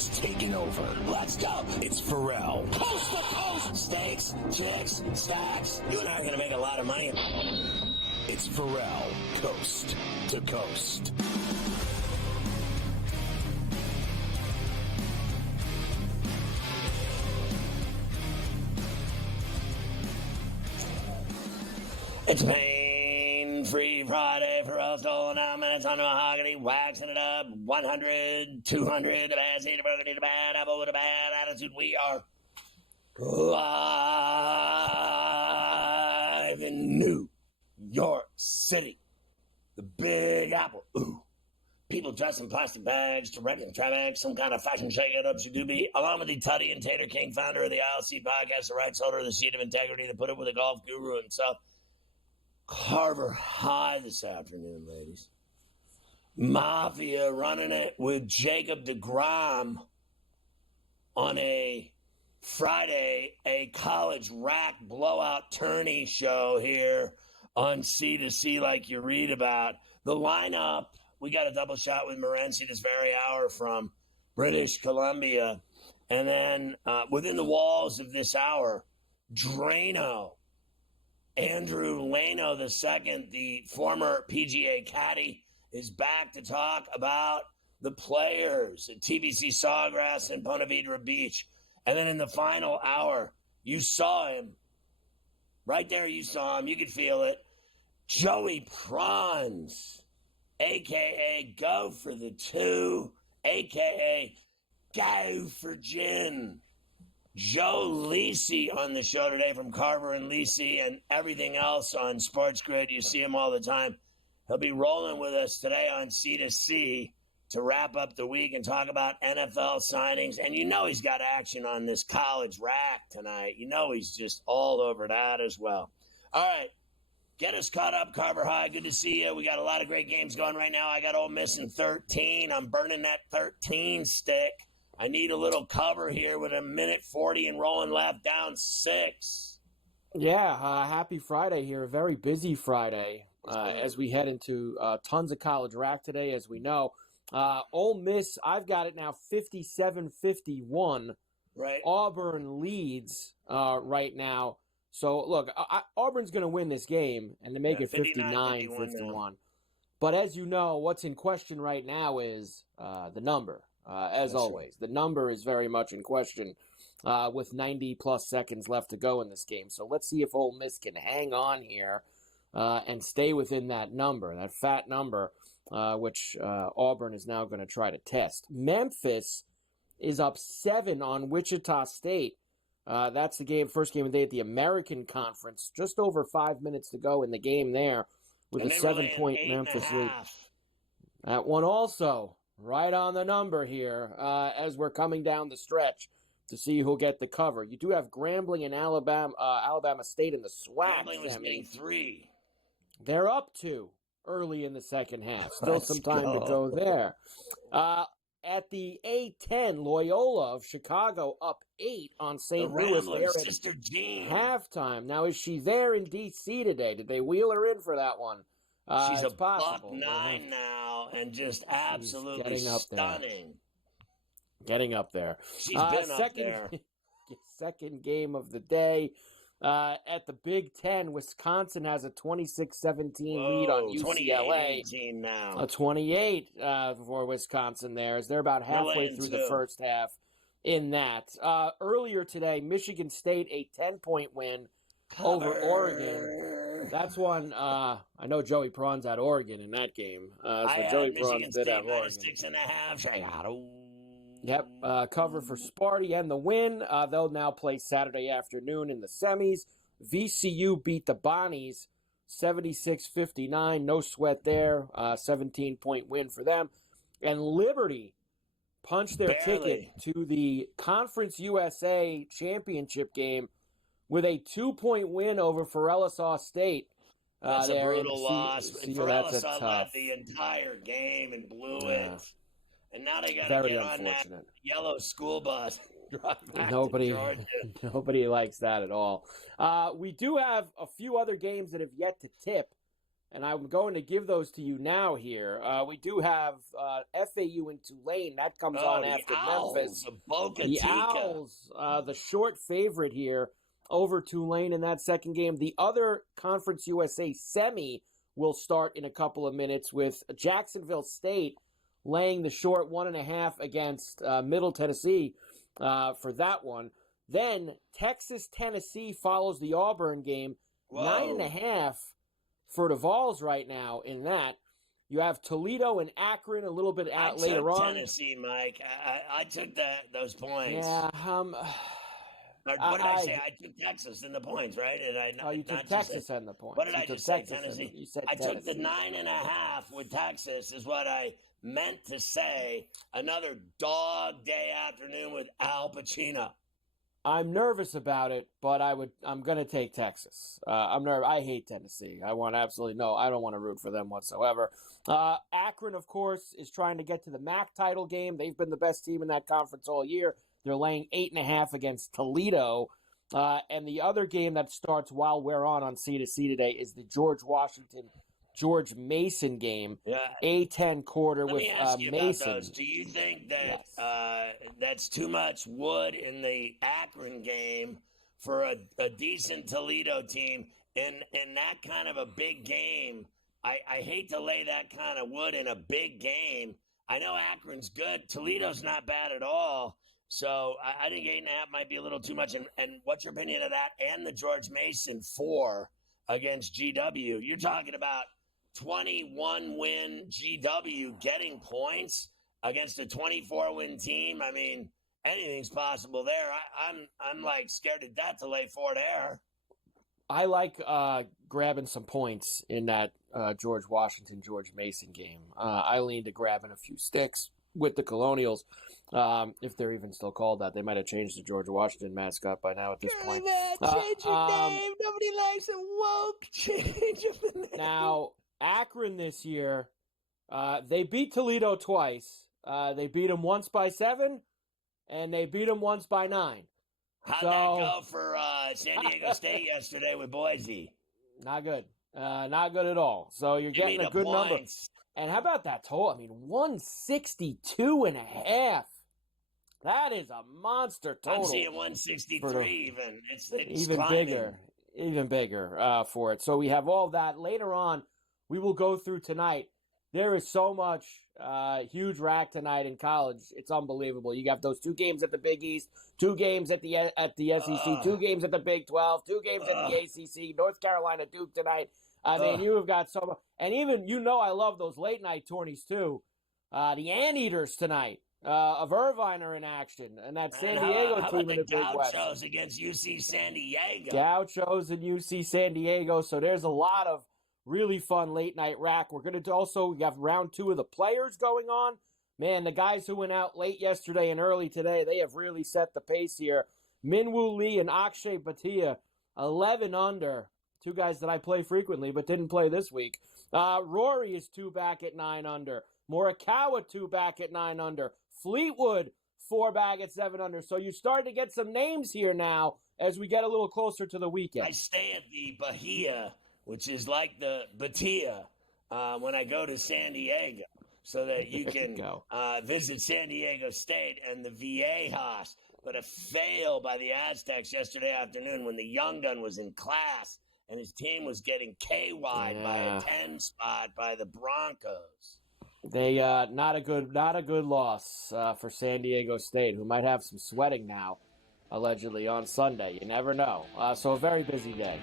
has taken over. Let's go. It's Ferrall. Coast to coast. Steaks, chicks, stacks. You and I are going to make a lot of money. It's Ferrall. Coast to coast. It's pain-free Friday. Ferrall stolen out minutes on the mahogany, waxing it up. 100, 200, the bad seed, the burgundy, the bad apple with a bad attitude. We are live in New York City. The Big Apple. Ooh. People dressed in plastic bags to rent in traffic, some kind of fashion shake-it-up should do be, along with the Tutty and Tater King, founder of the ILC podcast, the rights holder of the seat of integrity, to put it with a golf guru himself. Carver High this afternoon, ladies. Mafia running it with Jacob deGrom on a Friday, a college rack blowout tourney show here on C2C like you read about. The lineup, we got a double shot with Morency this very hour from British Columbia. And then within the walls of this hour, Drano. Andrew Leno II, the former PGA caddy, is back to talk about the players at TBC Sawgrass and Ponte Vedra Beach. And then in the final hour, you saw him. Right there, you saw him. You could feel it. Joey Prawns, a.k.a. Go for the Two, a.k.a. Go for Gin. Joe Lisi on the show today from Carver and Lisi and everything else on SportsGrid. You see him all the time. He'll be rolling with us today on C2C to wrap up the week and talk about NFL signings. And you know he's got action on this college rack tonight. You know he's just all over that as well. All right, get us caught up, Carver High. Good to see you. We got a lot of great games going right now. I got Ole Miss in 13. I'm burning that 13 stick. I need a little cover here with a minute 40 and rolling left, down 6. Yeah, happy Friday here. A very busy Friday as we head into tons of college rack today, as we know. Ole Miss, I've got it now 57-51. Right. Auburn leads right now. So, look, Auburn's going to win this game and to make it 59-51. But as you know, what's in question right now is the number. As always, the number is very much in question with 90-plus seconds left to go in this game. So let's see if Ole Miss can hang on here and stay within that number, that fat number, which Auburn is now going to try to test. Memphis is up 7 on Wichita State. That's the first game of the day at the American Conference. Just over 5 minutes to go in the game there with a 7-point Memphis lead. That one also right on the number here as we're coming down the stretch to see who'll get the cover. You do have Grambling and Alabama State in the SWAC. Grambling was getting 3. They're up 2 early in the second half. Still some time to go there. At the A-10, Loyola of Chicago up 8 on St. Louis. There Sister Jean. Halftime. Now, is she there in D.C. today? Did they wheel her in for that one? She's a $1.09 now and just absolutely stunning. Getting up there. She's been up there. Second game of the day. At the Big Ten, Wisconsin has a 26-17 lead on UCLA. 28-18 now. A 28 for Wisconsin there, as they're about halfway through the first half in that. Earlier today, Michigan State, a 10-point win over Oregon. That's one, I know Joey Prawns had Oregon in that game. So Joey Prawns did have Oregon. 6.5. Yep, cover for Sparty and the win. They'll now play Saturday afternoon in the semis. VCU beat the Bonnies 76-59. No sweat there. 17-point win for them. And Liberty punched their ticket to the Conference USA championship game with a 2-point win over Ferrall State. That's a brutal loss. Ferrall led the entire game and blew it. And now they got to get on that yellow school bus. Nobody likes that at all. We do have a few other games that have yet to tip and I'm going to give those to you now here. We do have FAU and Tulane. That comes on after Memphis. The Owls, the short favorite here over Tulane in that second game. The other Conference USA semi will start in a couple of minutes with Jacksonville State laying the short 1.5 against Middle Tennessee for that one. Then Texas-Tennessee follows the Auburn game. 9.5 for the Vols right now in that. You have Toledo and Akron a little bit later on. Tennessee, Mike. I took those points. Yeah. What did I say? I took Texas in the points, right? You took Texas in the points. What did I just say? Tennessee. I took the 9.5 with Texas is what I meant to say. Another dog day afternoon with Al Pacino. I'm nervous about it, but I'm going to take Texas. I'm nervous. I hate Tennessee. I don't want to root for them whatsoever. Akron, of course, is trying to get to the MAC title game. They've been the best team in that conference all year. They're laying 8.5 against Toledo. And the other game that starts while we're on C2C today is the George Mason game. Yeah. A10 quarter with Mason. Let me ask you about those. Do you think that that's too much wood in the Akron game for a decent Toledo team in that kind of a big game? I hate to lay that kind of wood in a big game. I know Akron's good. Toledo's not bad at all. So I think 8.5 might be a little too much. And what's your opinion of that? And the George Mason 4 against GW. You're talking about 21-win GW getting points against a 24-win team. I mean, anything's possible there. I'm like scared to death to lay 4 there. I like grabbing some points in that George Mason game. I lean to grabbing a few sticks with the Colonials. If they're even still called that. They might have changed the George Washington mascot by now at this point. Change your name. Nobody likes a woke change of the name. Now, Akron this year, they beat Toledo twice. They beat them once by 7, and they beat them once by 9. How'd that go for San Diego State yesterday with Boise? Not good. Not good at all. So you're getting a good number. And how about that total? I mean, 162.5. That is a monster total. I'm seeing 163 even. It's even climbing. Even bigger for it. So we have all that. Later on, we will go through tonight. There is so much huge rack tonight in college. It's unbelievable. You got those 2 games at the Big East, 2 games at the SEC, 2 games at the Big 12, 2 games at the ACC, North Carolina Duke tonight. I mean, you have got so much. And even, I love those late night tourneys too. The Anteaters tonight of Irvine are in action. And that San Diego team in the Big West. Gauchos against UC San Diego. Gauchos and UC San Diego. So there's a lot of really fun late night rack. We're going to we have round 2 of the players going on. Man, the guys who went out late yesterday and early today, they have really set the pace here. Minwoo Lee and Akshay Bhatia, 11 under. 2 guys that I play frequently but didn't play this week. Rory is 2 back at 9 under. Morikawa 2 back at 9 under. Fleetwood 4 back at 7 under. So you start to get some names here now as we get a little closer to the weekend. I stay at the Bahia, which is like the Batia, when I go to San Diego, so that you can visit San Diego State and the Viejas. But a fail by the Aztecs yesterday afternoon when the young gun was in class and his team was getting KY'd by a 10 spot by the Broncos. They not a good loss for San Diego State, who might have some sweating now, allegedly on Sunday. You never know. So a very busy day.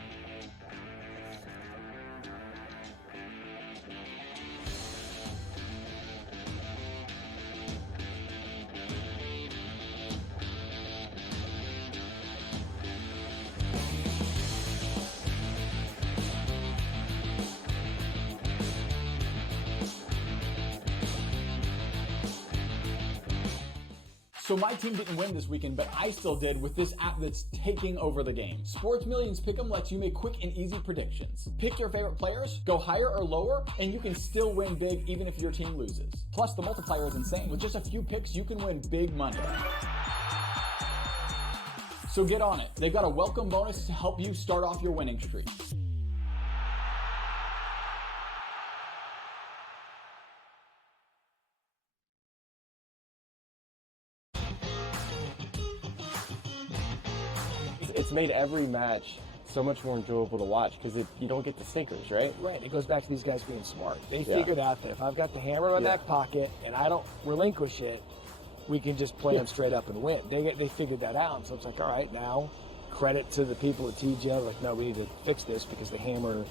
So my team didn't win this weekend, but I still did with this app that's taking over the game. Sports Millions Pick'em lets you make quick and easy predictions. Pick your favorite players, go higher or lower, and you can still win big even if your team loses. Plus, the multiplier is insane. With just a few picks, you can win big money. So get on it. They've got a welcome bonus to help you start off your winning streak. it's made every match so much more enjoyable to watch because you don't get the stinkers, right? Right. It goes back to these guys being smart. They figured out that if I've got the hammer on that pocket and I don't relinquish it, we can just play them straight up and win. They figured that out. So it's like, all right, now credit to the people at TGL. Like, no, we need to fix this because the hammer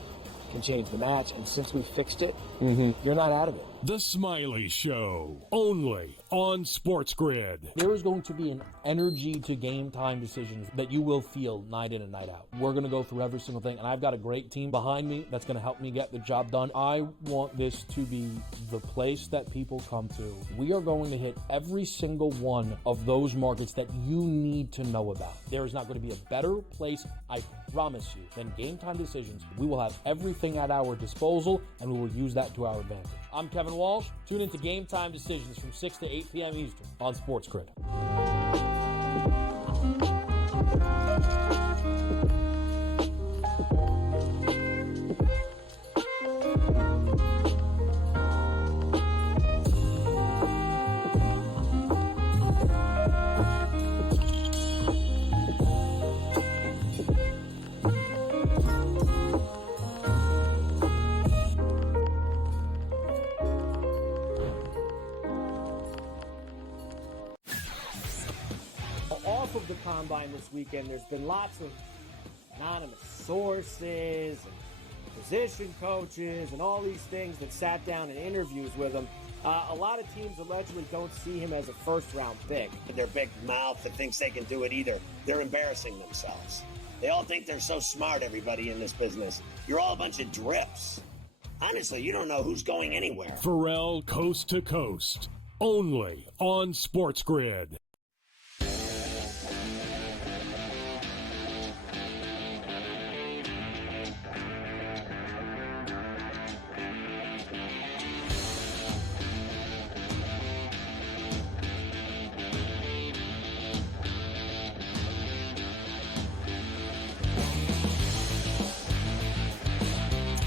can change the match. And since we fixed it, you're not out of it. The Smiley Show, only on SportsGrid. There is going to be an energy to game time decisions that you will feel night in and night out. We're going to go through every single thing, and I've got a great team behind me that's going to help me get the job done. I want this to be the place that people come to. We are going to hit every single one of those markets that you need to know about. There is not going to be a better place, I promise you, than game time decisions. We will have everything at our disposal, and we will use that to our advantage. I'm Kevin Walsh. Tune into Game Time Decisions from 6 to 8 p.m. Eastern on SportsGrid. Of the combine this weekend, there's been lots of anonymous sources and position coaches and all these things that sat down in interviews with him. A lot of teams allegedly don't see him as a first-round pick. Their big mouth that thinks they can do it either. They're embarrassing themselves. They all think they're so smart, everybody in this business. You're all a bunch of drips. Honestly, you don't know who's going anywhere. Ferrall Coast to Coast, only on SportsGrid.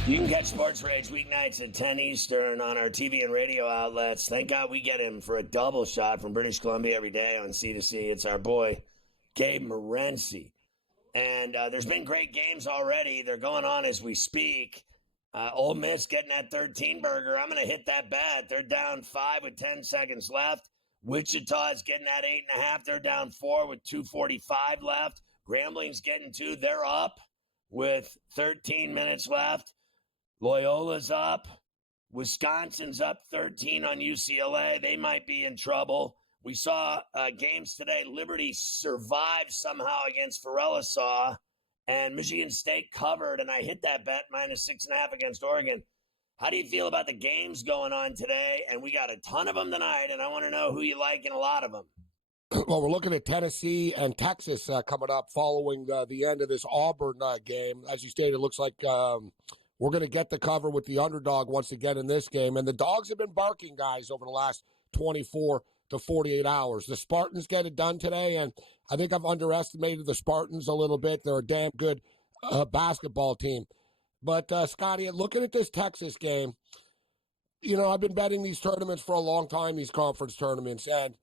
You can catch Sports Rage weeknights at 10 Eastern on our TV and radio outlets. Thank God we get him for a double shot from British Columbia every day on C2C. It's our boy, Gabe Morency. And there's been great games already. They're going on as we speak. Ole Miss getting that 13-burger. I'm going to hit that bet. They're down 5 with 10 seconds left. Wichita is getting that 8.5. They're down 4 with 2:45 left. Grambling's getting 2. They're up with 13 minutes left. Loyola's up. Wisconsin's up 13 on UCLA. They might be in trouble. We saw games today. Liberty survived somehow against Ferrall, and Michigan State covered, and I hit that bet -6.5 against Oregon. How do you feel about the games going on today? And we got a ton of them tonight, and I want to know who you like in a lot of them. Well, we're looking at Tennessee and Texas coming up following the end of this Auburn game. As you stated, it looks like we're going to get the cover with the underdog once again in this game. And the dogs have been barking, guys, over the last 24 to 48 hours. The Spartans get it done today, and I think I've underestimated the Spartans a little bit. They're a damn good basketball team. But, Scotty, looking at this Texas game, you know, I've been betting these tournaments for a long time, these conference tournaments. And,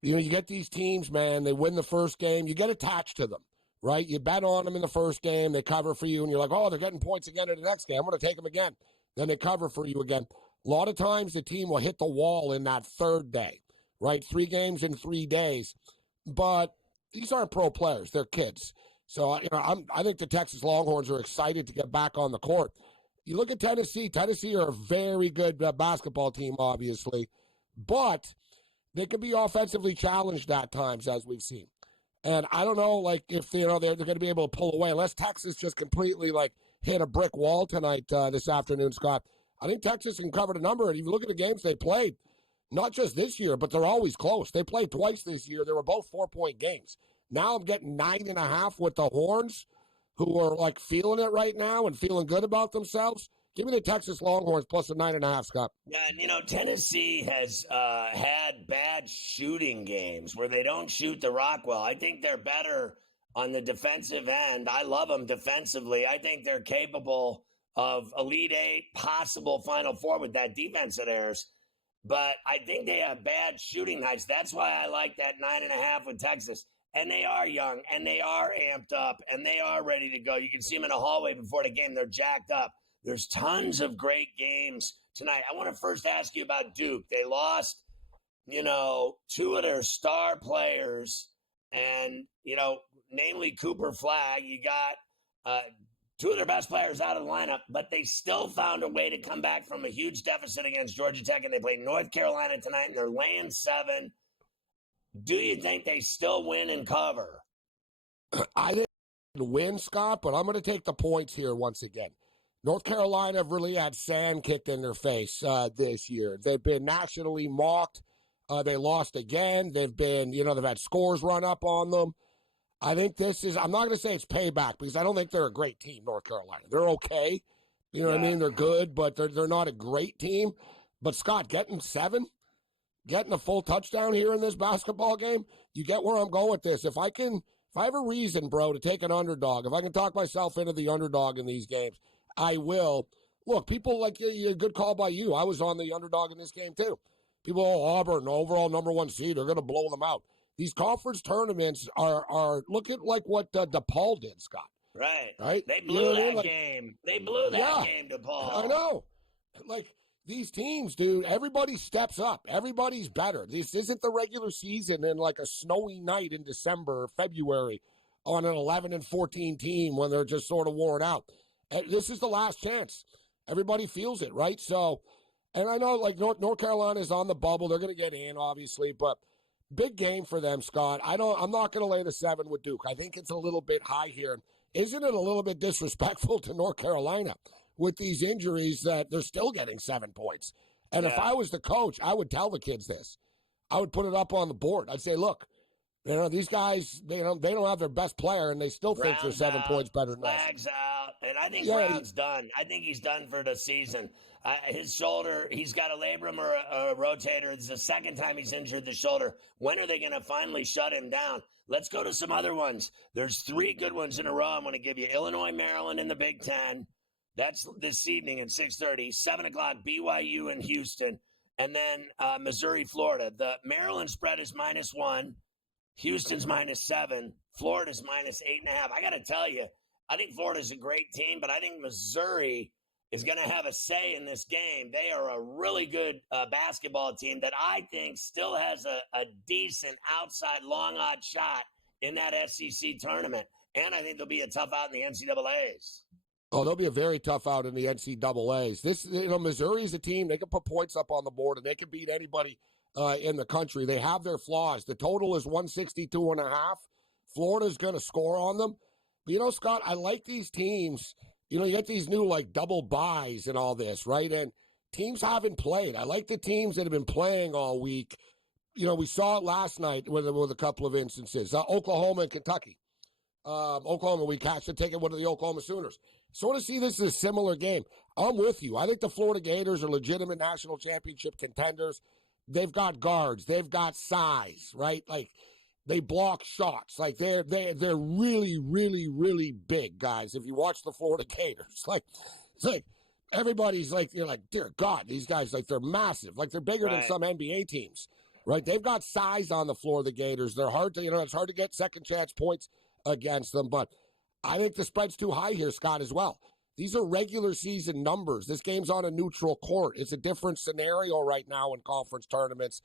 you know, you get these teams, man, they win the first game. You get attached to them, right? You bet on them in the first game. They cover for you, and you're like, oh, they're getting points again in the next game. I'm going to take them again. Then they cover for you again. A lot of times the team will hit the wall in that third day, right? 3 games in 3 days. But these aren't pro players. They're kids. So, you know, I think the Texas Longhorns are excited to get back on the court. You look at Tennessee. Tennessee are a very good basketball team, obviously. But they can be offensively challenged at times, as we've seen. And I don't know, like, if, you know, they're going to be able to pull away. Unless Texas just completely, like, hit a brick wall tonight, this afternoon, Scott. I think Texas can cover the number. And if you look at the games they played, not just this year, but they're always close. They played twice this year. They were both 4-point games. Now I'm getting 9.5 with the Horns, who are, like, feeling it right now and feeling good about themselves. Give me the Texas Longhorns plus a 9.5, Scott. Yeah, and, you know, Tennessee has had bad shooting games where they don't shoot the rock well. I think they're better on the defensive end. I love them defensively. I think they're capable of Elite Eight, possible Final Four with that defense of theirs. But I think they have bad shooting nights. That's why I like that 9.5 with Texas. and they are young, and they are amped up, and they are ready to go. You can see them in a hallway before the game. They're jacked up. There's tons of great games tonight. I want to first ask you about Duke. They lost, two of their star players, and, namely Cooper Flagg. You got two of their best players out of the lineup, but they still found a way to come back from a huge deficit against Georgia Tech, and they played North Carolina tonight, and they're laying 7. Do you think they still win and cover? I think they win, Scott, but I'm going to take the points here once again. North Carolina have really had sand kicked in their face this year. They've been nationally mocked. They lost again. They've been, they've had scores run up on them. I think I'm not going to say it's payback because I don't think they're a great team, North Carolina. They're okay. You know what I mean? They're good, but they're not a great team. But, Scott, getting 7, getting a full touchdown here in this basketball game, you get where I'm going with this. If I have a reason, bro, to take an underdog, if I can talk myself into the underdog in these games, I will. Look, people like a good call by you. I was on the underdog in this game, too. People, Auburn, overall number 1 seed, they're going to blow them out. These conference tournaments are look at like what DePaul did, Scott. Right. They You blew know what I that mean? Like, game. They blew that game, DePaul. I know. Like, these teams, dude, everybody steps up. Everybody's better. This isn't the regular season in like a snowy night in December or February on an 11-14 team when they're just sort of worn out. This is the last chance. Everybody feels it, right? So, and I know like North Carolina is on the bubble. They're going to get in, obviously, but big game for them, Scott. I'm not going to lay the 7 with Duke. I think it's a little bit high here. Isn't it a little bit disrespectful to North Carolina with these injuries that they're still getting 7 points? And if I was the coach, I would tell the kids this. I would put it up on the board. I'd say, look, these guys, they don't have their best player, and they still think they're 7 points better than us. Flags out, and I think Brown's done. I think he's done for the season. His shoulder, he's got a labrum or a rotator. It's the second time he's injured the shoulder. When are they going to finally shut him down? Let's go to some other ones. There's 3 good ones in a row. I'm going to give you Illinois, Maryland in the Big Ten. That's this evening at 6:30. 7 o'clock, BYU and Houston. And then Missouri, Florida. The Maryland spread is -1. Houston's -7. Florida's -8.5. I got to tell you, I think Florida's a great team, but I think Missouri is going to have a say in this game. They are a really good basketball team that I think still has a decent outside long odd shot in that SEC tournament. And I think they'll be a tough out in the NCAAs. Oh, they'll be a very tough out in the NCAAs. Missouri's a team. They can put points up on the board, and they can beat anybody in the country. They have their flaws. The total is 162.5. Florida's going to score on them. But, Scott, I like these teams. You get these new, double buys and all this, right? And teams haven't played. I like the teams that have been playing all week. We saw it last night with a couple of instances. Oklahoma and Kentucky. Oklahoma, we cashed a ticket, one of the Oklahoma Sooners. Sort of see this as a similar game. I'm with you. I think the Florida Gators are legitimate national championship contenders. They've got guards. They've got size, right? They block shots. They're really, really, really big, guys. If you watch the Florida Gators, it's like everybody's you're like, dear God, these guys, they're massive. They're bigger than some NBA teams, right? They've got size on the floor, the Gators. They're hard to, it's hard to get second chance points against them, but I think the spread's too high here, Scott, as well. These are regular season numbers. This game's on a neutral court. It's a different scenario right now in conference tournaments.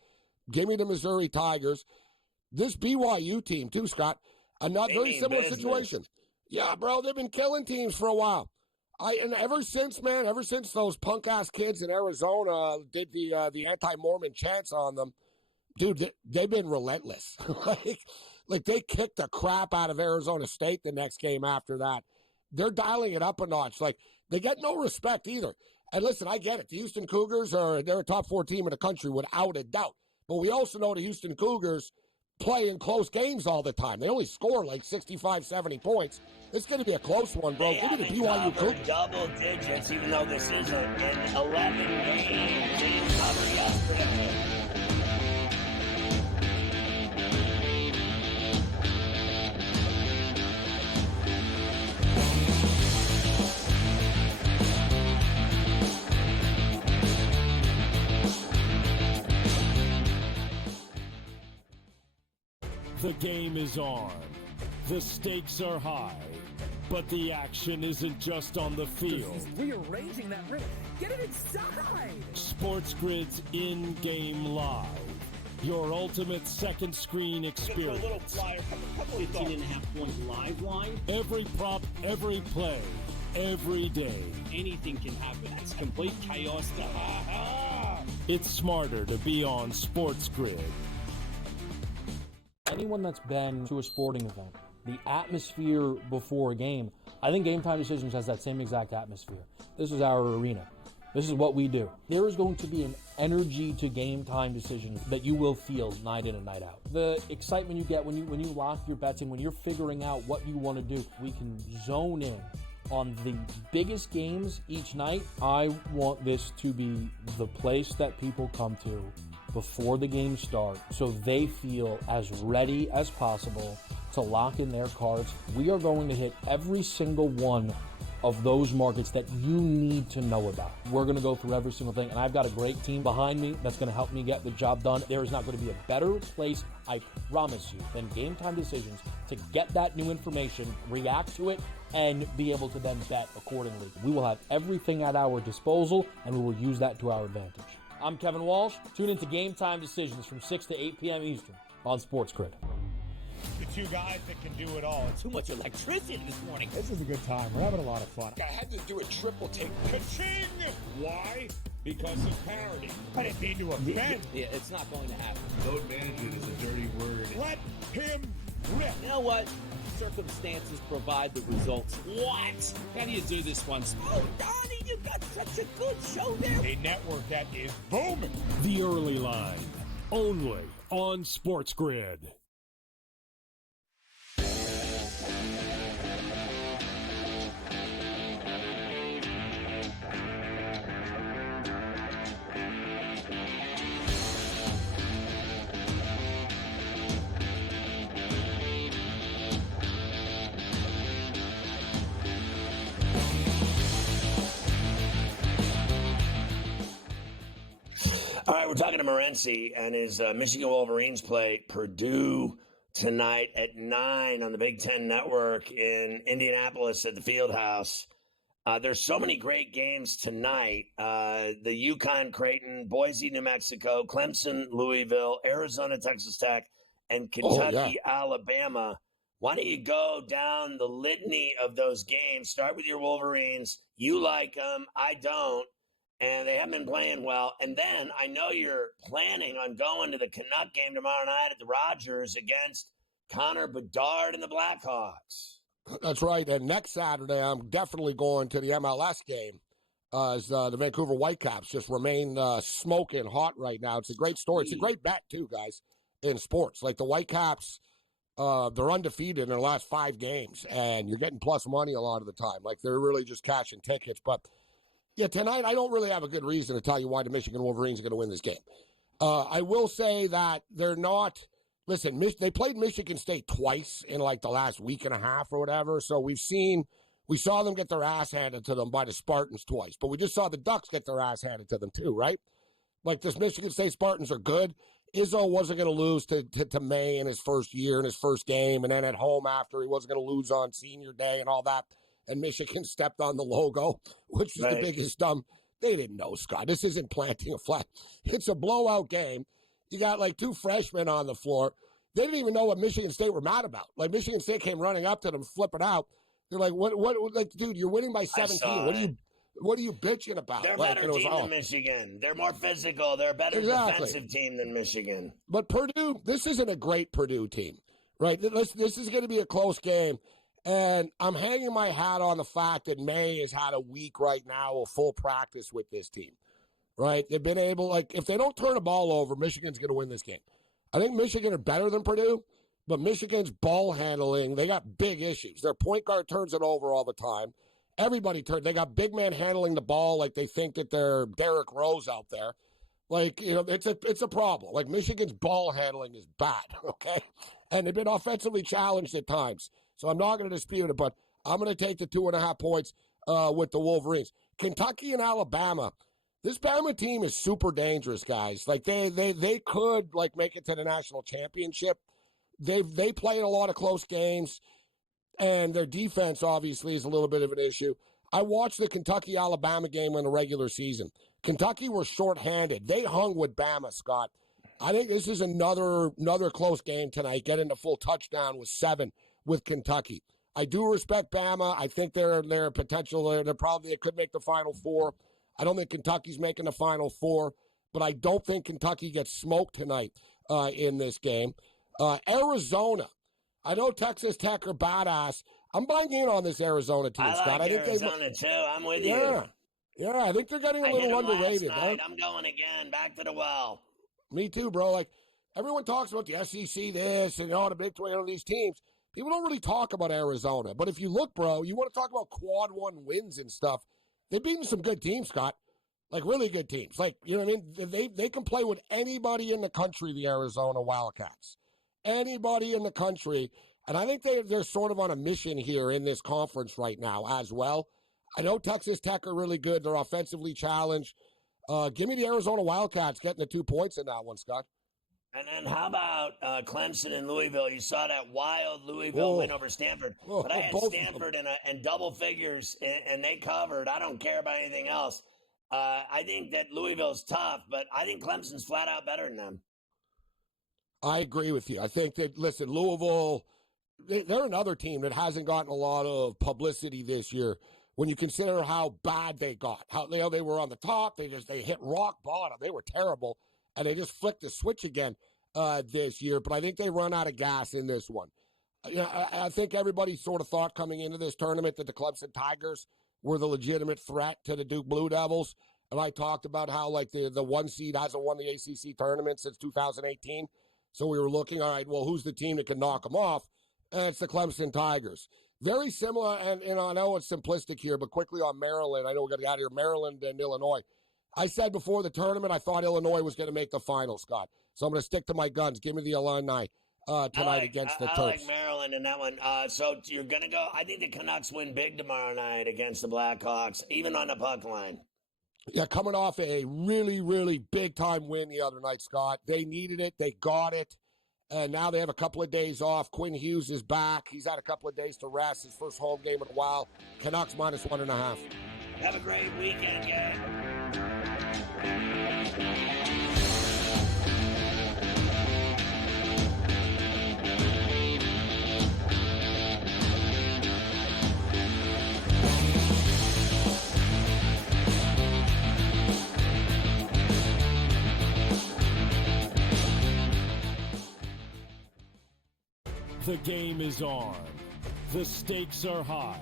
Give me the Missouri Tigers. This BYU team, too, Scott, another very similar situation. Yeah, bro, they've been killing teams for a while. And ever since those punk-ass kids in Arizona did the anti-Mormon chants on them, dude, they've been relentless. They kicked the crap out of Arizona State the next game after that. They're dialing it up a notch. They get no respect either. And listen, I get it. The Houston Cougars they're a top 4 team in the country without a doubt. But we also know the Houston Cougars play in close games all the time. They only score 65, 70 points. It's going to be a close one, bro. Give me the BYU Cougars. Double digits, even though this is an 11-game team cover yesterday. The game is on. The stakes are high. But the action isn't just on the field. He's rearranging that rim. Get it inside! SportsGrid's in-game live. Your ultimate second screen experience. A little flyer, couple 15.5-point live line. Every prop, every play, every day. Anything can happen. It's complete chaos. It's smarter to be on SportsGrid. Anyone that's been to a sporting event, the atmosphere before a game, I think Game Time Decisions has that same exact atmosphere. This is our arena. This is what we do. There is going to be an energy to Game Time Decisions that you will feel night in and night out. The excitement you get when you lock your bets in, when you're figuring out what you want to do, we can zone in on the biggest games each night. I want this to be the place that people come to before the games start so they feel as ready as possible to lock in their cards. We are going to hit every single one of those markets that you need to know about. We're going to go through every single thing, and I've got a great team behind me that's going to help me get the job done. There is not going to be a better place, I promise you, than Game Time Decisions to get that new information, react to it, and be able to then bet accordingly. We will have everything at our disposal, and we will use that to our advantage. I'm Kevin Walsh. Tune into Game Time Decisions from 6 to 8 p.m. Eastern on SportsGrid. The two guys that can do it all. Too much electricity this morning. This is a good time. We're having a lot of fun. I had to do a triple take. Ka-ching! Why? Because of parity. I didn't mean to offend. Yeah, it's not going to happen. Load management is a dirty word. Let him rip. You know what? Circumstances provide the results. What? How do you do this once? Oh, Donnie, you got such a good show there. A network that is booming. The Early Line, only on SportsGrid. All right, we're talking to Morency and his Michigan Wolverines play Purdue tonight at 9 on the Big Ten Network in Indianapolis at the Fieldhouse. There's so many great games tonight. The UConn, Creighton, Boise, New Mexico, Clemson, Louisville, Arizona, Texas Tech, and Kentucky, Alabama. Why don't you go down the litany of those games? Start with your Wolverines. You like them. I don't. And they haven't been playing well. And then I know you're planning on going to the Canuck game tomorrow night at the Rogers against Connor Bedard and the Blackhawks. That's right. And next Saturday, I'm definitely going to the MLS game as the Vancouver Whitecaps just remain smoking hot right now. It's a great story. It's a great bet, too, guys, in sports. Like the Whitecaps, they're undefeated in their last 5 games, and you're getting plus money a lot of the time. Like they're really just cashing tickets. But yeah, tonight I don't really have a good reason to tell you why the Michigan Wolverines are going to win this game. I will say that they're not – listen, they played Michigan State twice in like the last week and a half or whatever. So we saw them get their ass handed to them by the Spartans twice. But we just saw the Ducks get their ass handed to them too, right? Like this Michigan State Spartans are good. Izzo wasn't going to lose to May in his first year, in his first game, and then at home after he wasn't going to lose on senior day and all that. And Michigan stepped on the logo, which was the biggest they didn't know, Scott. This isn't planting a flag. It's a blowout game. You got like 2 freshmen on the floor. They didn't even know what Michigan State were mad about. Like Michigan State came running up to them, flipping out. They're like, "What? Like, dude, you're winning by 17. What are you bitching about?" They're a like, better team than Michigan. They're more physical. They're a better defensive team than Michigan. But Purdue, this isn't a great Purdue team, right? This is going to be a close game. And I'm hanging my hat on the fact that May has had a week right now of full practice with this team, right? They've been able, like, if they don't turn the ball over, Michigan's going to win this game. I think Michigan are better than Purdue, but Michigan's ball handling, they got big issues. Their point guard turns it over all the time. Everybody turns. They got big man handling the ball like they think that they're Derrick Rose out there. Like, you know, it's a problem. Like, Michigan's ball handling is bad, okay? And they've been offensively challenged at times. So I'm not going to dispute it, but I'm going to take the 2.5 points with the Wolverines. Kentucky and Alabama. This Bama team is super dangerous, guys. Like they could like make it to the national championship. They play in a lot of close games, and their defense obviously is a little bit of an issue. I watched the Kentucky-Alabama game in the regular season. Kentucky were shorthanded. They hung with Bama, Scott. I think this is another close game tonight. Getting a full touchdown with 7 with Kentucky. I do respect Bama. I think they're potential. They could make the Final Four. I don't think Kentucky's making the Final Four, but I don't think Kentucky gets smoked tonight in this game. Arizona. I know Texas Tech are badass. I'm buying in on this Arizona team, Scott. I think Arizona too. I'm with you. Yeah, I think they're getting a little underrated. Right? I'm going again. Back to the well. Me too, bro. Like, everyone talks about the SEC this and the Big 12, these teams. People don't really talk about Arizona. But if you look, bro, you want to talk about quad 1 wins and stuff. They've beaten some good teams, Scott. Like, really good teams. Like, you know what I mean? They can play with anybody in the country, the Arizona Wildcats. Anybody in the country. And I think they're sort of on a mission here in this conference right now as well. I know Texas Tech are really good. They're offensively challenged. Give me the Arizona Wildcats getting the 2 points in that one, Scott. And then how about Clemson and Louisville? You saw that wild Louisville win over Stanford. But I had Stanford in double figures, and they covered. I don't care about anything else. I think that Louisville's tough, but I think Clemson's flat out better than them. I agree with you. I think that, listen, Louisville, they're another team that hasn't gotten a lot of publicity this year when you consider how bad they got. How they were on the top. They hit rock bottom. They were terrible, and they just flicked the switch again this year. But I think they run out of gas in this one. I think everybody sort of thought coming into this tournament that the Clemson Tigers were the legitimate threat to the Duke Blue Devils. And I talked about how, like, the 1 seed hasn't won the ACC tournament since 2018. So we were looking, all right, well, who's the team that can knock them off? And it's the Clemson Tigers. Very similar, and I know it's simplistic here, but quickly on Maryland. I know we're going to get out of here. Maryland and Illinois. I said before the tournament I thought Illinois was going to make the final, Scott. So I'm going to stick to my guns. Give me the Illini tonight against the Terps. I like Maryland in that one. So you're going to go – I think the Canucks win big tomorrow night against the Blackhawks, even on the puck line. Yeah, coming off a really, really big-time win the other night, Scott. They needed it. They got it. And now they have a couple of days off. Quinn Hughes is back. He's had a couple of days to rest. His first home game in a while. Canucks -1.5. Have a great weekend, gang. The game is on. The stakes are high.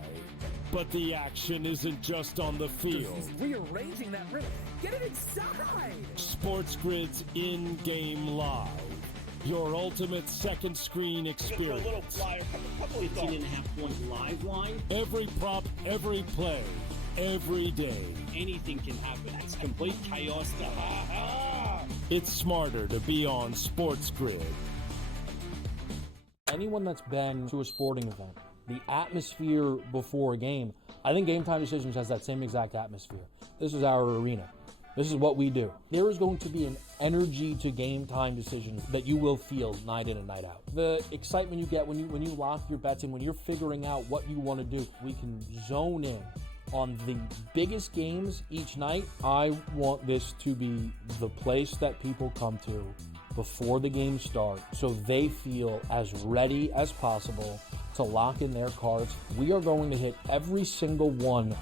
But the action isn't just on the field. He's rearranging that rim. Get it inside! SportsGrid's in-game live. Your ultimate second screen experience. A little flyer, couple 18.5-point live line. Every prop, every play, every day. Anything can happen. It's complete chaos. It's smarter to be on SportsGrid. Anyone that's been to a sporting event, the atmosphere before a game, I think Game Time Decisions has that same exact atmosphere. This is our arena. This is what we do. There is going to be an energy to Game Time Decisions that you will feel night in and night out. The excitement you get when you lock your bets in, when you're figuring out what you want to do, we can zone in on the biggest games each night. I want this to be the place that people come to before the game starts so they feel as ready as possible to lock in their cards. We are going to hit every single one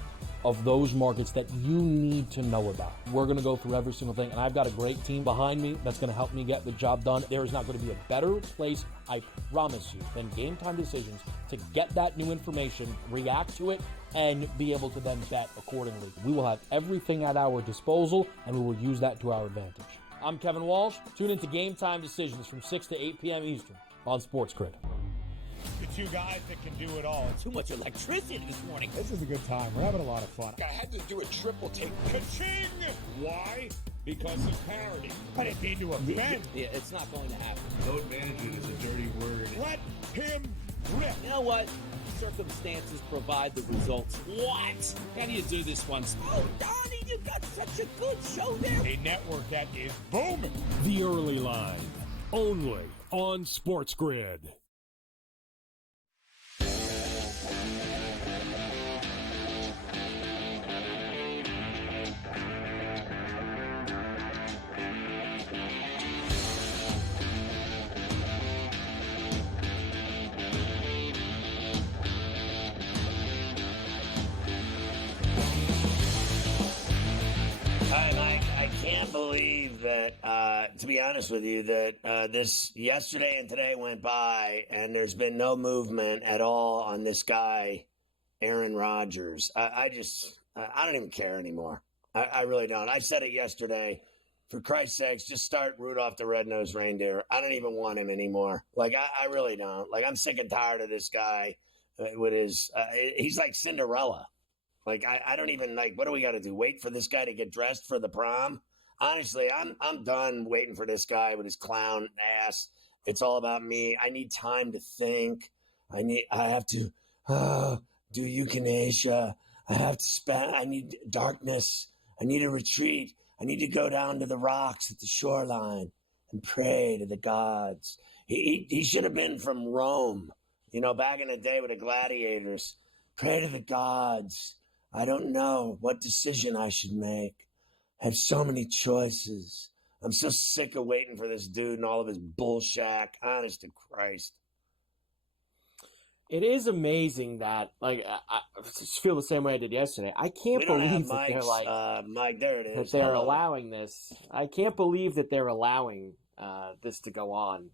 of those markets that you need to know about. We're going to go through every single thing, and I've got a great team behind me that's going to help me get the job done. There is not going to be a better place, I promise you, than Game Time Decisions to get that new information, react to it, and be able to then bet accordingly. We will have everything at our disposal, and we will use that to our advantage. I'm Kevin Walsh. Tune into Game Time Decisions from 6 to 8 p.m. Eastern on SportsGrid. The two guys that can do it all. Too much electricity this morning. This is a good time. We're having a lot of fun. I had to do a triple take. Ka-ching! Why? Because of parity. I didn't mean to offend. Yeah, it's not going to happen. Load management is a dirty word. Let him rip. You know what? Circumstances provide the results. What? How do you do this one? Oh, Donnie, you got such a good show there. A network that is booming. The early line, only on SportsGrid. Hi, Mike. I can't believe that, to be honest with you, that this yesterday and today went by and there's been no movement at all on this guy, Aaron Rodgers. I don't even care anymore. I really don't. I said it yesterday. For Christ's sakes, just start Rudolph the Red-Nosed Reindeer. I don't even want him anymore. Like, I really don't. Like, I'm sick and tired of this guy with his he's like Cinderella. Like, I don't even, like, what do we got to do? Wait for this guy to get dressed for the prom? Honestly, I'm done waiting for this guy with his clown ass. It's all about me. I need time to think. I have to do euthanasia. I need darkness. I need a retreat. I need to go down to the rocks at the shoreline and pray to the gods. He should have been from Rome, back in the day with the gladiators. Pray to the gods. I don't know what decision I should make. I have so many choices. I'm so sick of waiting for this dude and all of his bullshit. Honest to Christ. It is amazing that, like, I just feel the same way I did yesterday. I can't believe that they're like, Mike, there it is. That they're allowing this. I can't believe that they're allowing this to go on.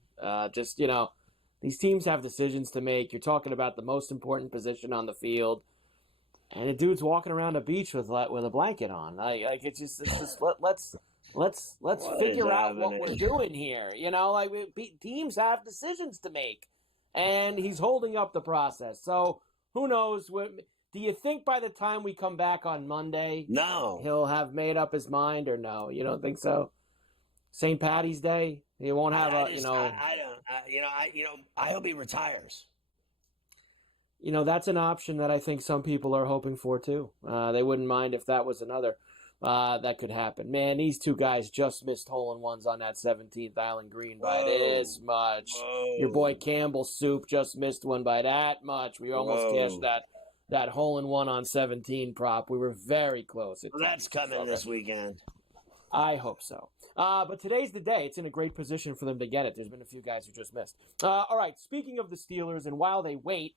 These teams have decisions to make. You're talking about the most important position on the field. And a dude's walking around a beach with a blanket on. It's just let's figure out what we're doing here. Teams have decisions to make, and he's holding up the process. So who knows? Do you think by the time we come back on Monday, he'll have made up his mind, or no? You don't think so? St. Patty's Day, he won't have I hope he retires. That's an option that I think some people are hoping for, too. They wouldn't mind if that was another that could happen. Man, these two guys just missed hole-in-ones on that 17th Island Green by this much. Whoa. Your boy Campbell Soup just missed one by that much. We almost cashed that hole-in-one on 17 prop. We were very close. Well, that's coming this weekend. I hope so. But today's the day. It's in a great position for them to get it. There's been a few guys who just missed. All right, speaking of the Steelers, and while they wait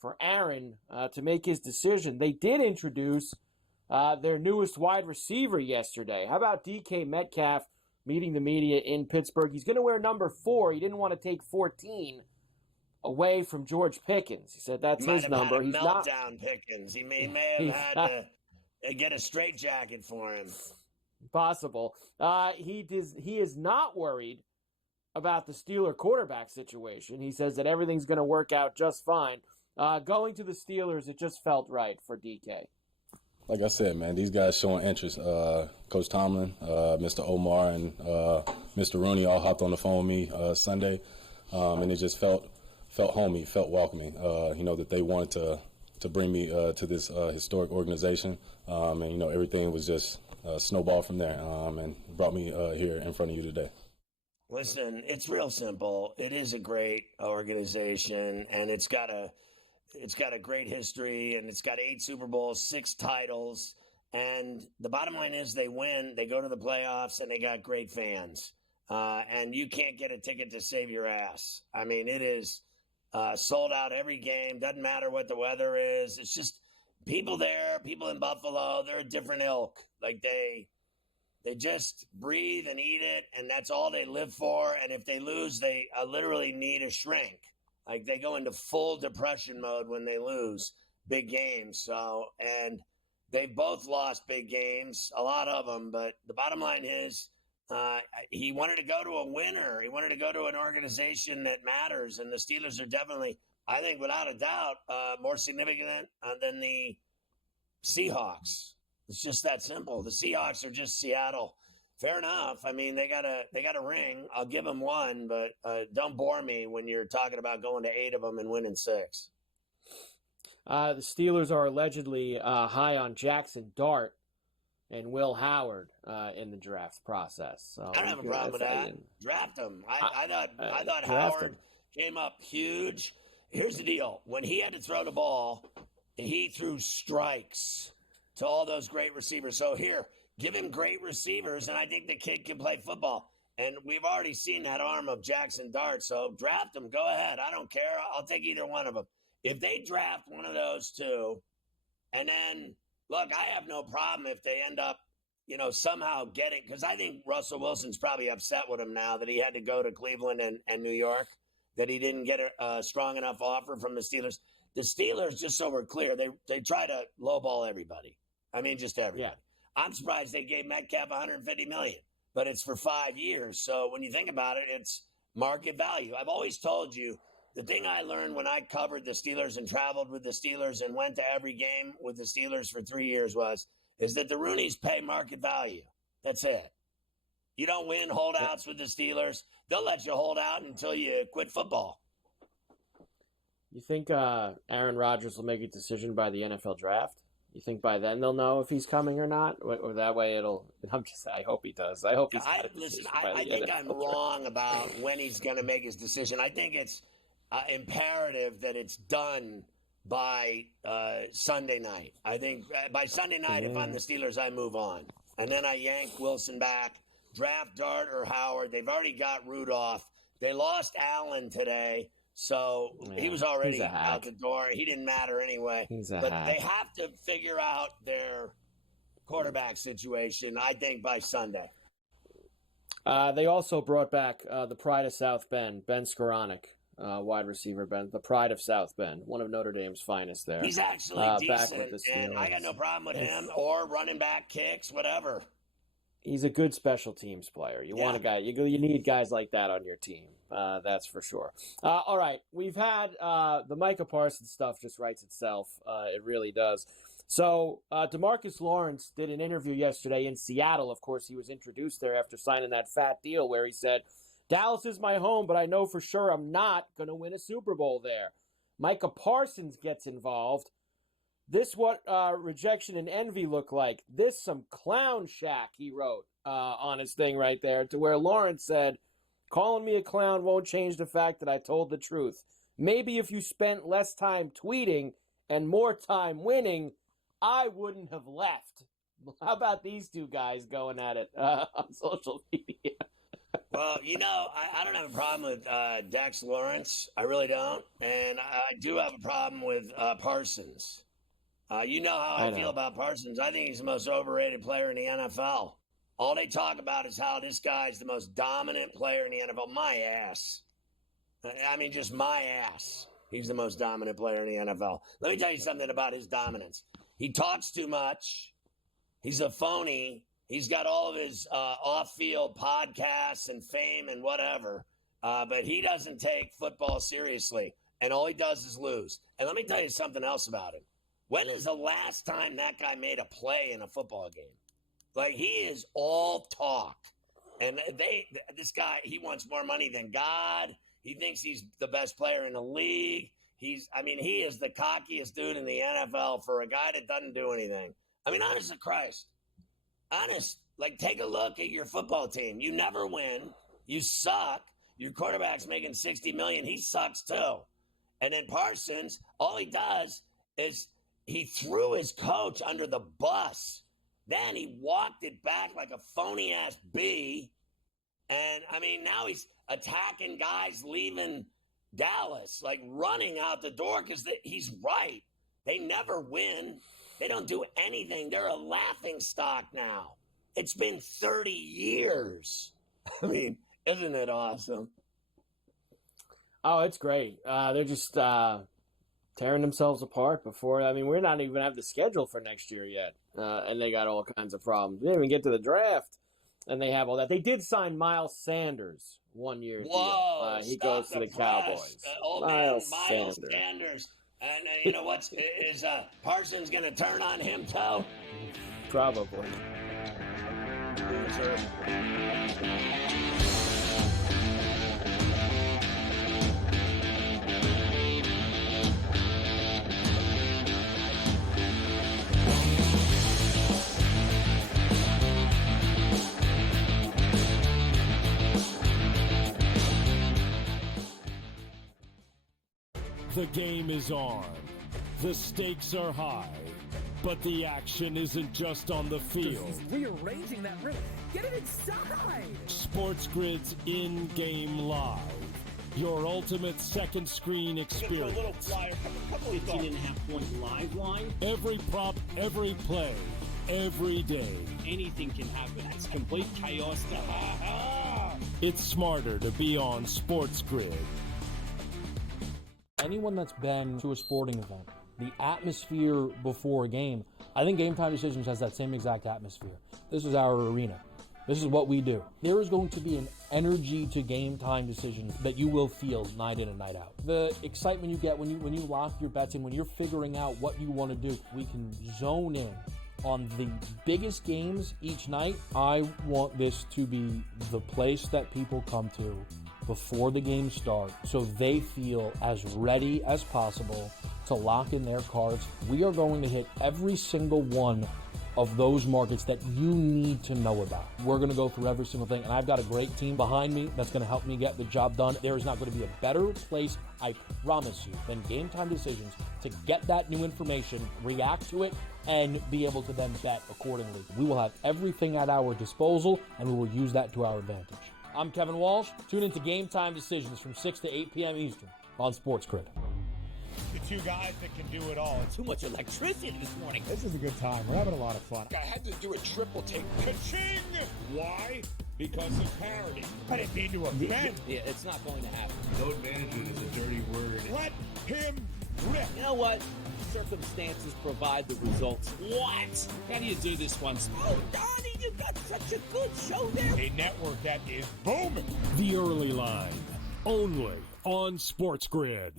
for Aaron to make his decision, they did introduce their newest wide receiver yesterday. How about DK Metcalf meeting the media in Pittsburgh? He's going to wear number 4. He didn't want to take 14 away from George Pickens. He said that's his number. He's meltdown Pickens. He may have had to get a straitjacket for him. Possible. He is not worried about the Steeler quarterback situation. He says that everything's going to work out just fine. Going to the Steelers, it just felt right for DK. Like I said, man, these guys showing interest. Coach Tomlin, Mr. Omar, and Mr. Rooney all hopped on the phone with me Sunday, and it just felt homey, felt welcoming. That they wanted to bring me to this historic organization, and everything was just snowball from there, and brought me here in front of you today. Listen, it's real simple. It is a great organization, and it's got a great history, and it's got 8 Super Bowls, 6 titles, and the bottom line is they win, they go to the playoffs, and they got great fans. And you can't get a ticket to save your ass. I mean, it is sold out every game. Doesn't matter what the weather is. It's just people there, people in Buffalo, they're a different ilk. Like they just breathe and eat it, and that's all they live for. And if they lose, they literally need a shrink. Like they go into full depression mode when they lose big games. So, and they both lost big games, a lot of them. But the bottom line is he wanted to go to a winner. He wanted to go to an organization that matters. And the Steelers are definitely, I think, without a doubt, more significant than the Seahawks. It's just that simple. The Seahawks are just Seattle. Fair enough. I mean, they got a ring. I'll give them one, but don't bore me when you're talking about going to 8 of them and winning 6. The Steelers are allegedly high on Jackson Dart, and Will Howard in the draft process. So I don't have a problem with that. Draft him. I thought Howard came up huge. Here's the deal. When he had to throw the ball, he threw strikes to all those great receivers. So here, give him great receivers, and I think the kid can play football. And we've already seen that arm of Jackson Dart. So draft him. Go ahead. I don't care. I'll take either one of them. If they draft one of those two, and then, look, I have no problem if they end up, somehow getting – because I think Russell Wilson's probably upset with him now that he had to go to Cleveland and New York, that he didn't get a strong enough offer from the Steelers. The Steelers, just so we're clear, they try to lowball everybody. I mean, just everybody. Yeah. I'm surprised they gave Metcalf $150 million, but it's for 5 years. So when you think about it, it's market value. I've always told you, the thing I learned when I covered the Steelers and traveled with the Steelers and went to every game with the Steelers for 3 years is that the Rooneys pay market value. That's it. You don't win holdouts with the Steelers. They'll let you hold out until you quit football. You think Aaron Rodgers will make a decision by the NFL draft? You think by then they'll know if he's coming or not? Or that way I hope he does. I hope he's got a decision by the NFL. I think I'm wrong about when he's going to make his decision. I think it's imperative that it's done by Sunday night. I think by Sunday night, if I'm the Steelers, I move on. And then I yank Wilson back, draft Dart or Howard. They've already got Rudolph. They lost Allen today, so he was already out the door. He didn't matter anyway. But they have to figure out their quarterback situation, I think, by Sunday. They also brought back the pride of South Bend, Ben Skoranek. Wide receiver, Ben, the pride of South Bend, one of Notre Dame's finest there. He's actually decent, and I got no problem with him or running back kicks, whatever. He's a good special teams player. You want a guy, you need guys like that on your team. That's for sure. All right, we've had the Micah Parsons stuff just writes itself. It really does. So DeMarcus Lawrence did an interview yesterday in Seattle. Of course, he was introduced there after signing that fat deal where he said, Dallas is my home, but I know for sure I'm not going to win a Super Bowl there. Micah Parsons gets involved. This what rejection and envy look like. This some clown shack, he wrote on his thing right there, to where Lawrence said, calling me a clown won't change the fact that I told the truth. Maybe if you spent less time tweeting and more time winning, I wouldn't have left. How about these two guys going at it on social media? Well, I don't have a problem with Dex Lawrence. I really don't. And I do have a problem with Parsons. You know how I feel about Parsons. I think he's the most overrated player in the NFL. All they talk about is how this guy's the most dominant player in the NFL. My ass. I mean, just my ass. He's the most dominant player in the NFL. Let me tell you something about his dominance. He talks too much. He's a phony. He's got all of his off-field podcasts and fame and whatever, but he doesn't take football seriously, and all he does is lose. And let me tell you something else about him. When is the last time that guy made a play in a football game? Like, he is all talk. And this guy, he wants more money than God. He thinks he's the best player in the league. He is the cockiest dude in the NFL for a guy that doesn't do anything. I mean, honest to Christ. Honest, take a look at your football team. You never win. You suck. Your quarterback's making $60 million. He sucks too. And then Parsons, all he does is he threw his coach under the bus. Then he walked it back like a phony-ass bee. And, now he's attacking guys leaving Dallas, running out the door because he's right. They never win. They don't do anything. They're a laughing stock now. It's been 30 years. Isn't it awesome? Oh, it's great. They're just tearing themselves apart before. We're not even have the schedule for next year yet. And they got all kinds of problems. We didn't even get to the draft. And they have all that. They did sign Miles Sanders 1 year deal. He goes to the Cowboys. Miles Sanders. And you know what? Is Parsons going to turn on him, too? Probably. The game is on. The stakes are high. But the action isn't just on the field. He's rearranging that ribbon. Get it inside! SportsGrid's in-game live. Your ultimate second screen experience. A little flyer, couple 15.5-point live line. Every prop, every play, every day. Anything can happen. It's complete chaos. It's smarter to be on SportsGrid. Anyone that's been to a sporting event, the atmosphere before a game, I think Game Time Decisions has that same exact atmosphere. This is our arena. This is what we do. There is going to be an energy to Game Time Decisions that you will feel night in and night out. The excitement you get when you lock your bets in, when you're figuring out what you want to do, we can zone in on the biggest games each night. I want this to be the place that people come to before the games start so they feel as ready as possible to lock in their cards. We are going to hit every single one of those markets that you need to know about. We're going to go through every single thing, and I've got a great team behind me that's going to help me get the job done. There is not going to be a better place, I promise you, than Game Time Decisions to get that new information, react to it, and be able to then bet accordingly. We will have everything at our disposal, and we will use that to our advantage. I'm Kevin Walsh. Tune into Game Time Decisions from 6 to 8 p.m. Eastern on SportsGrid. The two guys that can do it all. Too much electricity this morning. This is a good time. We're having a lot of fun. I had to do a triple take. Ka-ching! Why? Because of parity. I didn't mean to offend. Yeah, it's not going to happen. Load management is a dirty word. Let him rip. You know what? Circumstances provide the results. What? How do you do this one? Oh, Donnie, you got such a good show there. A network that is booming. The early line, only on SportsGrid.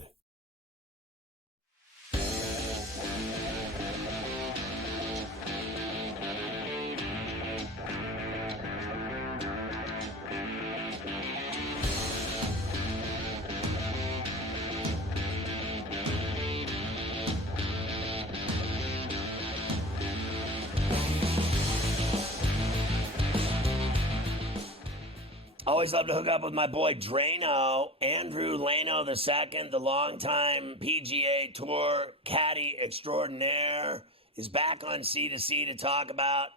Always love to hook up with my boy Drano, Andrew Lano II, the longtime PGA Tour caddy extraordinaire, is back on C2C to talk about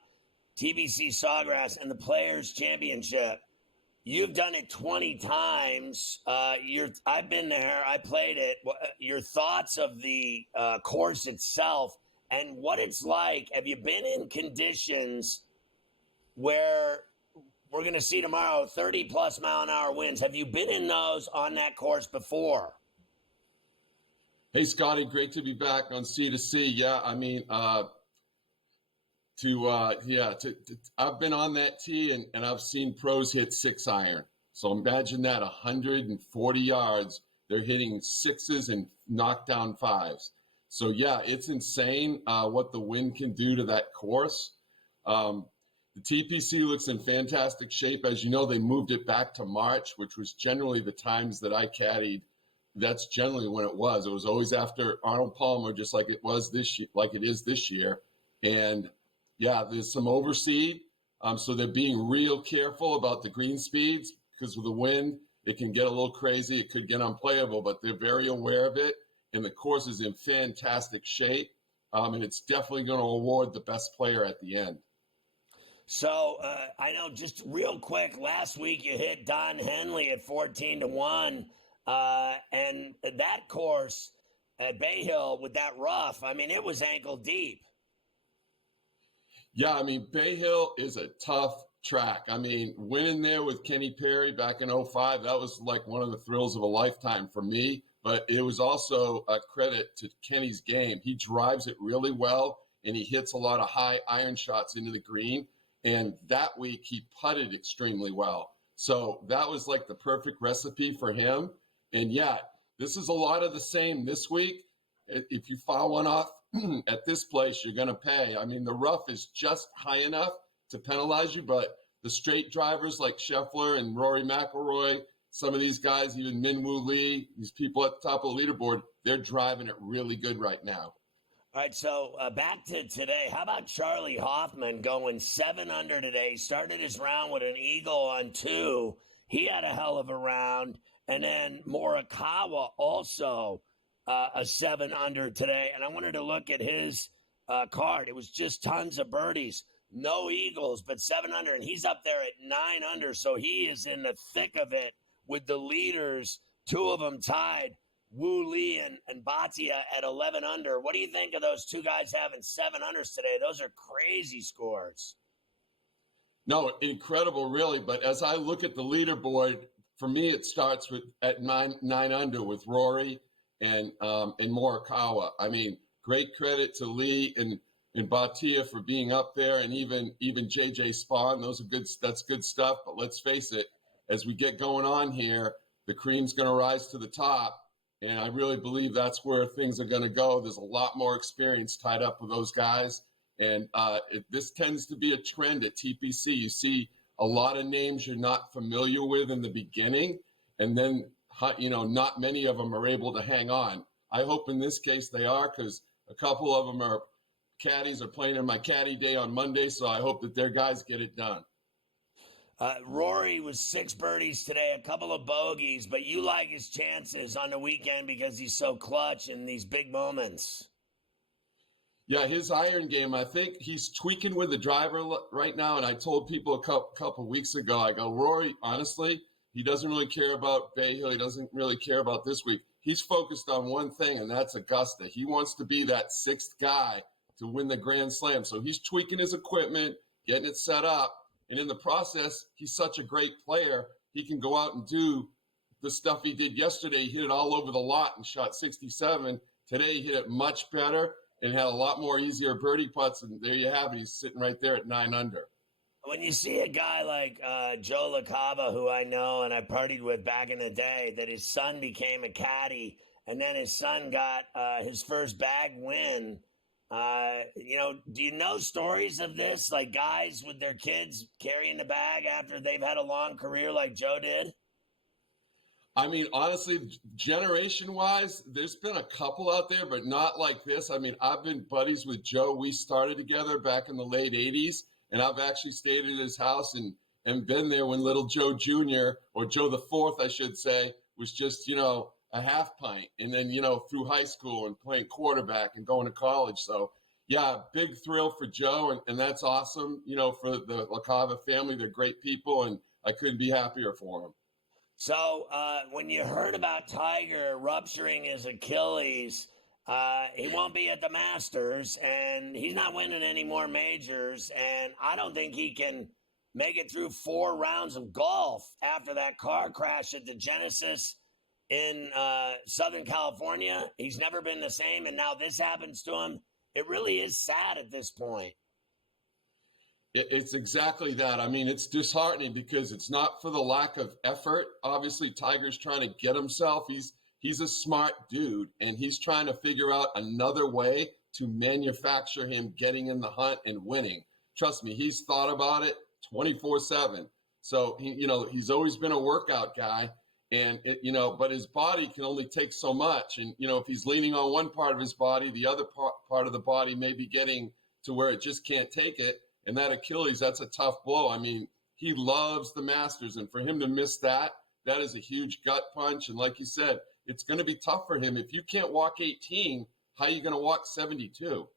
TBC Sawgrass and the Players Championship. You've done it 20 times. I've been there. I played it. Your thoughts of the course itself and what it's like. Have you been in conditions where we're going to see tomorrow 30-plus mile-an-hour winds? Have you been in those on that course before? Hey, Scotty, great to be back on C2C. Yeah, I mean, I've been on that tee, and I've seen pros hit 6-iron. So imagine that, 140 yards. They're hitting 6s and knockdown 5s. So, yeah, it's insane what the wind can do to that course. The TPC looks in fantastic shape. As you know, they moved it back to March, which was generally the times that I caddied. That's generally when it was. It was always after Arnold Palmer, just like it was this year, like it is this year. And yeah, there's some overseed. So they're being real careful about the green speeds because with the wind, it can get a little crazy. It could get unplayable, but they're very aware of it. And the course is in fantastic shape. And it's definitely going to award the best player at the end. So I know, just real quick, last week you hit Don Henley at 14-1, and that course at Bay Hill with that rough, I mean, it was ankle deep. Yeah, I mean, Bay Hill is a tough track. I mean, winning there with Kenny Perry back in 2005, that was like one of the thrills of a lifetime for me. But it was also a credit to Kenny's game. He drives it really well, and he hits a lot of high iron shots into the green. And that week, he putted extremely well. So that was like the perfect recipe for him. And yeah, this is a lot of the same this week. If you foul one off at this place, you're going to pay. I mean, the rough is just high enough to penalize you, but the straight drivers like Scheffler and Rory McIlroy, some of these guys, even Minwoo Lee, these people at the top of the leaderboard, they're driving it really good right now. All right, so back to today. How about Charlie Hoffman going 7 under today? Started his round with an eagle on 2. He had a hell of a round. And then Morikawa also a 7 under today, and I wanted to look at his card. It was just tons of birdies, no eagles, but 7 under, and he's up there at 9 under, so he is in the thick of it with the leaders, 2 of them tied, Wu Li and Bhatia at 11 under. What do you think of those 2 guys having 7 unders today? Those are crazy scores. No, incredible, really. But as I look at the leaderboard, for me, it starts with at 9 under with Rory and Morikawa. I mean, great credit to Lee and Bhatia for being up there, and even JJ Spawn. That's good stuff. But let's face it, as we get going on here, the cream's going to rise to the top, and I really believe that's where things are going to go. There's a lot more experience tied up with those guys, and this tends to be a trend at TPC. You see a lot of names you're not familiar with in the beginning, and then not many of them are able to hang on. I hope in this case they are, because a couple of them are caddies are playing in my caddy day on Monday, so I hope that their guys get it done. Rory was 6 birdies today, a couple of bogeys, but you like his chances on the weekend because he's so clutch in these big moments. Yeah, his iron game, I think he's tweaking with the driver right now, and I told people a couple weeks ago, I go, Rory, honestly, he doesn't really care about Bay Hill. He doesn't really care about this week. He's focused on one thing, and that's Augusta. He wants to be that 6th guy to win the Grand Slam. So he's tweaking his equipment, getting it set up. And in the process, he's such a great player. He can go out and do the stuff he did yesterday. He hit it all over the lot and shot 67. Today, he hit it much better and had a lot more easier birdie putts. And there you have it. He's sitting right there at 9 under. When you see a guy like Joe LaCava, who I know and I partied with back in the day, that his son became a caddy, and then his son got his first bag win, do you know stories of this, like guys with their kids carrying the bag after they've had a long career like Joe did? I mean, honestly, generation-wise, there's been a couple out there, but not like this. I mean, I've been buddies with Joe. We started together back in the late 80s, and I've actually stayed at his house and been there when little Joe Jr., or Joe the Fourth, I should say, was just, a half pint. And then, through high school and playing quarterback and going to college. So, yeah, big thrill for Joe, and that's awesome, for the LaCava family. They're great people, and I couldn't be happier for them. So when you heard about Tiger rupturing his Achilles, he won't be at the Masters, and he's not winning any more majors, and I don't think he can make it through 4 rounds of golf after that car crash at the Genesis in Southern California. He's never been the same, and now this happens to him. It really is sad at this point. It's exactly that. I mean, it's disheartening because it's not for the lack of effort. Obviously, Tiger's trying to get himself. He's a smart dude, and he's trying to figure out another way to manufacture him getting in the hunt and winning. Trust me, he's thought about it 24/7. So, he's always been a workout guy. And, but his body can only take so much. And, if he's leaning on one part of his body, the other part of the body may be getting to where it just can't take it. And that Achilles, that's a tough blow. I mean, he loves the Masters. And for him to miss that is a huge gut punch. And like you said, it's going to be tough for him. If you can't walk 18, how are you going to walk 72?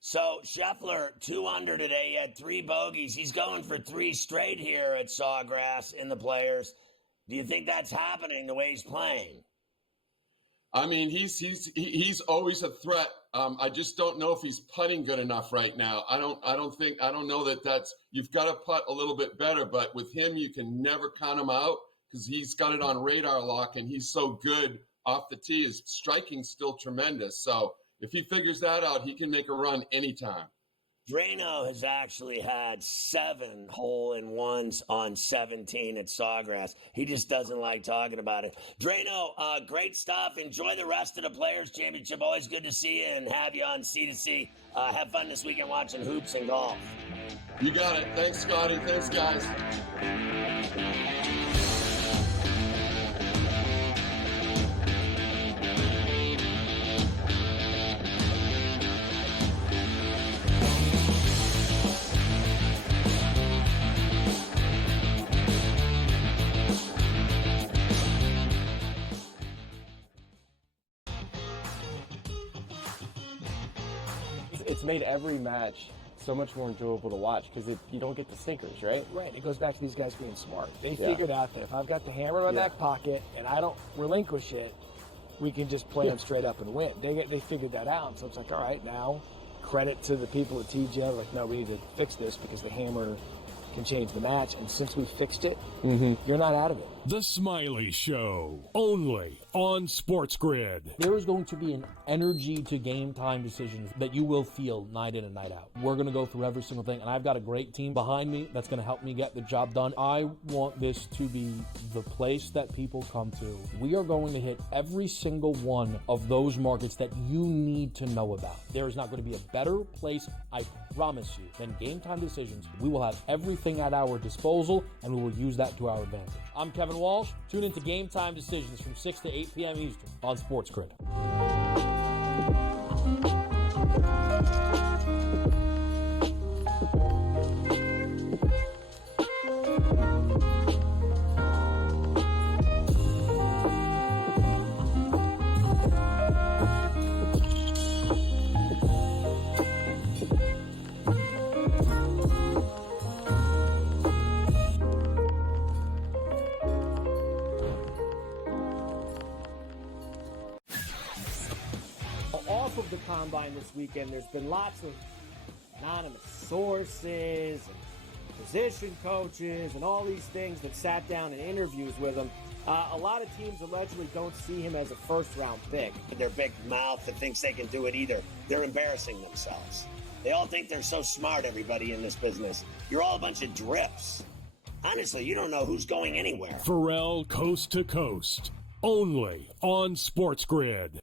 So Scheffler, 2 under today. He had 3 bogeys. He's going for 3 straight here at Sawgrass in the Players. Do you think that's happening the way he's playing? I mean, he's always a threat. I just don't know if he's putting good enough right now. I don't know that's, you've got to putt a little bit better, but with him, you can never count him out because he's got it on radar lock and he's so good off the tee. His striking's still tremendous. So if he figures that out, he can make a run anytime. Drano has actually had 7 hole-in-ones on 17 at Sawgrass. He just doesn't like talking about it. Drano, great stuff. Enjoy the rest of the Players Championship. Always good to see you and have you on C2C. Have fun this weekend watching hoops and golf. You got it. Thanks, Scotty. Thanks, guys. it's made every match so much more enjoyable to watch because you don't get the stinkers, right? Right. It goes back to these guys being smart. They figured out that if I've got the hammer on that pocket and I don't relinquish it, we can just play them straight up and win. They figured that out. So it's like, all right, now credit to the people at TJ. Like, no, we need to fix this because the hammer can change the match. And since we fixed it, you're not out of it. The Smiley Show, only on SportsGrid. There is going to be an energy to game time decisions that you will feel night in and night out. We're going to go through every single thing, and I've got a great team behind me that's going to help me get the job done. I want this to be the place that people come to. We are going to hit every single one of those markets that you need to know about. There is not going to be a better place, I promise you, than Game Time Decisions. We will have everything at our disposal, and we will use that to our advantage. I'm Kevin Walsh. Tune into Game Time Decisions from 6 to 8 p.m. Eastern on SportsGrid. Off of the combine this weekend, there's been lots of anonymous sources and position coaches and all these things that sat down in interviews with him. A lot of teams allegedly don't see him as a first-round pick. Their big mouth that thinks they can do it either. They're embarrassing themselves. They all think they're so smart, everybody in this business. You're all a bunch of drips. Honestly, you don't know who's going anywhere. Ferrall Coast to Coast, only on SportsGrid.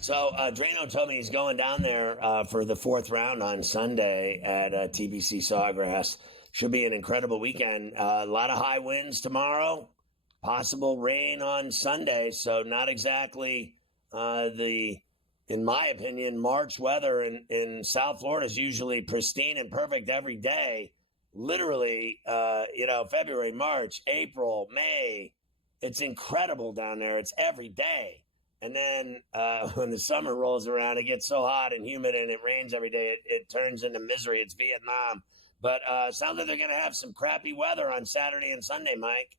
So Drano told me he's going down there for the fourth round on Sunday at TBC Sawgrass. Should be an incredible weekend. A lot of high winds tomorrow, possible rain on Sunday. So not exactly in my opinion, March weather in South Florida is usually pristine and perfect every day. Literally, February, March, April, May. It's incredible down there. It's every day. And then when the summer rolls around, it gets so hot and humid and it rains every day, it turns into misery. It's Vietnam. But sounds like they're going to have some crappy weather on Saturday and Sunday, Mike.